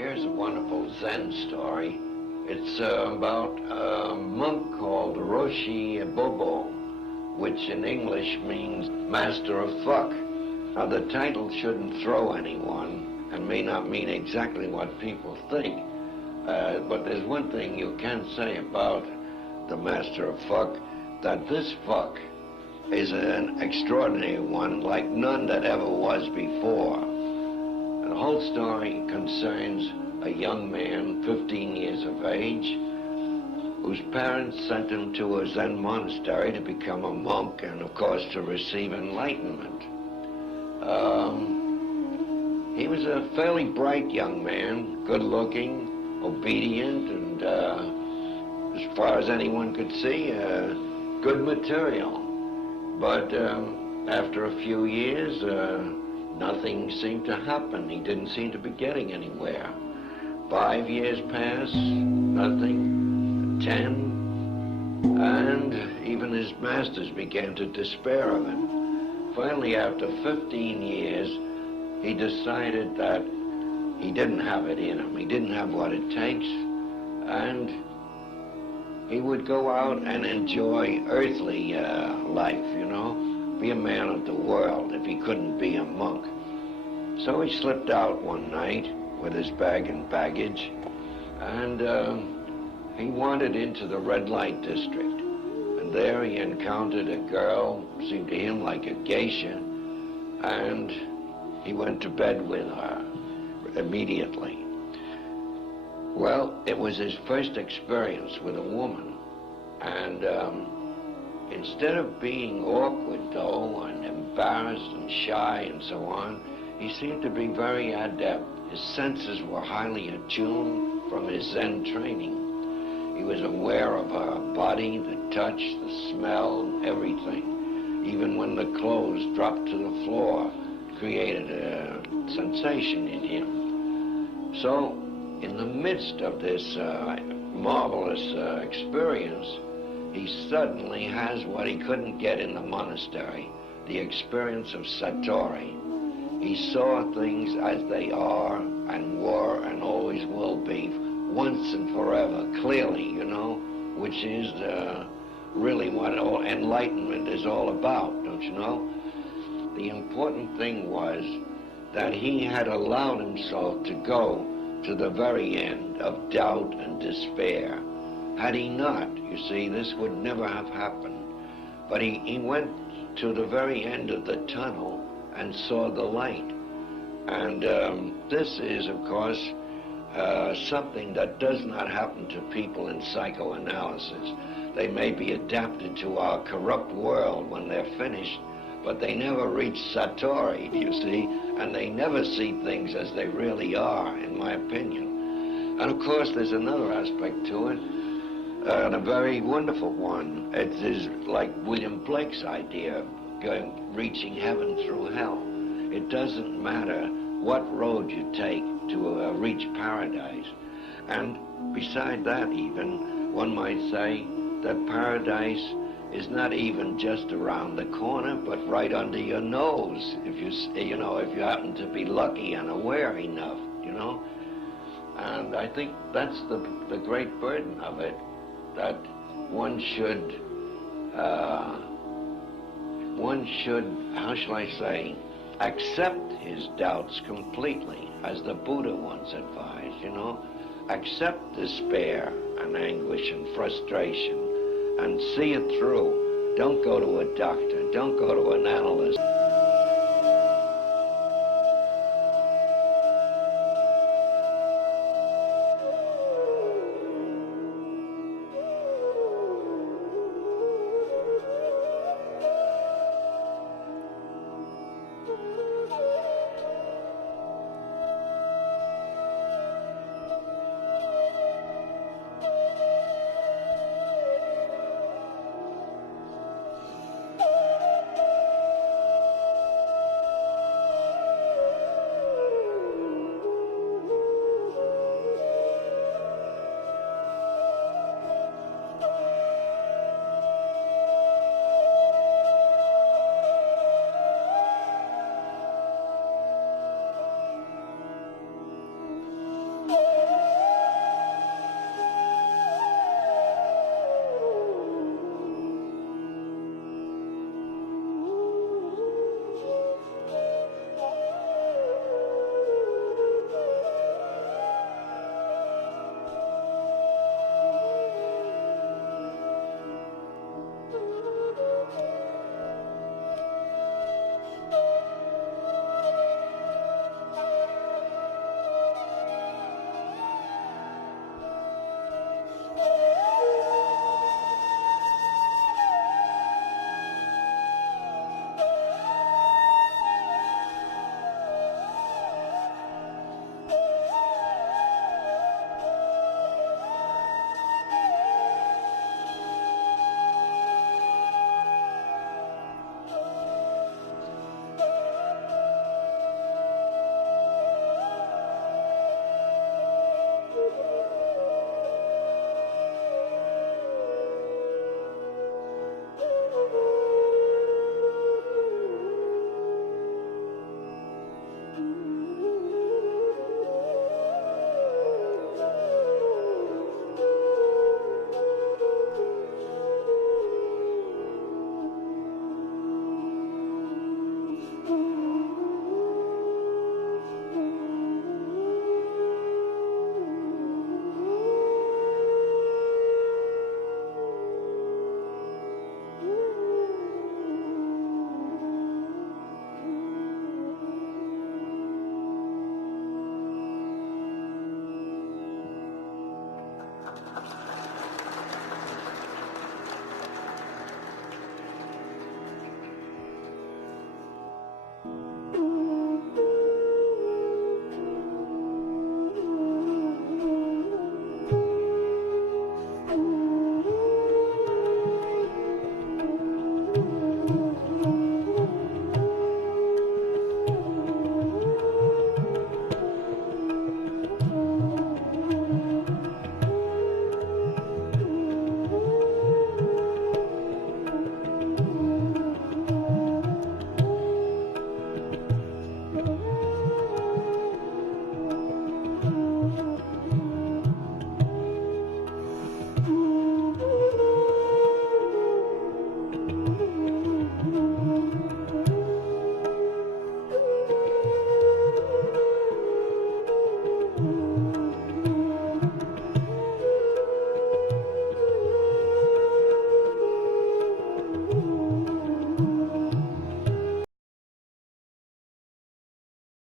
Here's a wonderful Zen story. It's about a monk called Roshi Bobo, which in English means Master of Fuck. Now, the title shouldn't throw anyone and may not mean exactly what people think. But there's one thing you can say about the Master of Fuck, that this fuck is an extraordinary one like none that ever was before. The whole story concerns a young man, 15 years of age, whose parents sent him to a Zen monastery to become a monk and, of course, to receive enlightenment. He was a fairly bright young man, good-looking, obedient, and as far as anyone could see, good material. But after a few years, nothing seemed to happen. He didn't seem to be getting anywhere. 5 years passed, nothing, 10, and even his masters began to despair of him. Finally, after 15 years, he decided that he didn't have it in him. He didn't have what it takes, and he would go out and enjoy earthly life, you know, be a man of the world if he couldn't be a monk. So he slipped out one night with his bag and baggage, and he wandered into the red light district. And there he encountered a girl, seemed to him like a geisha, and he went to bed with her immediately. Well, it was his first experience with a woman, and instead of being awkward, though, and embarrassed and shy and so on, he seemed to be very adept. His senses were highly attuned from his Zen training. He was aware of her body, the touch, the smell, everything. Even when the clothes dropped to the floor, it created a sensation in him. So, in the midst of this marvelous experience, he suddenly has what he couldn't get in the monastery, the experience of Satori. He saw things as they are and were and always will be, once and forever, clearly, you know, which is really what all enlightenment is all about, don't you know? The important thing was that he had allowed himself to go to the very end of doubt and despair. Had he not, you see, this would never have happened. But he went to the very end of the tunnel and saw the light. And this is, of course, something that does not happen to people in psychoanalysis. They may be adapted to our corrupt world when they're finished, but they never reach Satori, you see, and they never see things as they really are, in my opinion. And of course, there's another aspect to it, and a very wonderful one. It is like William Blake's idea of reaching heaven through hell. It doesn't matter what road you take to reach paradise. And beside that, even, one might say that paradise is not even just around the corner, but right under your nose, if you happen to be lucky and aware enough, you know. And I think that's the great burden of it, that one should, how shall I say, accept his doubts completely, as the Buddha once advised, you know. Accept despair and anguish and frustration and see it through. Don't go to a doctor. Don't go to an analyst.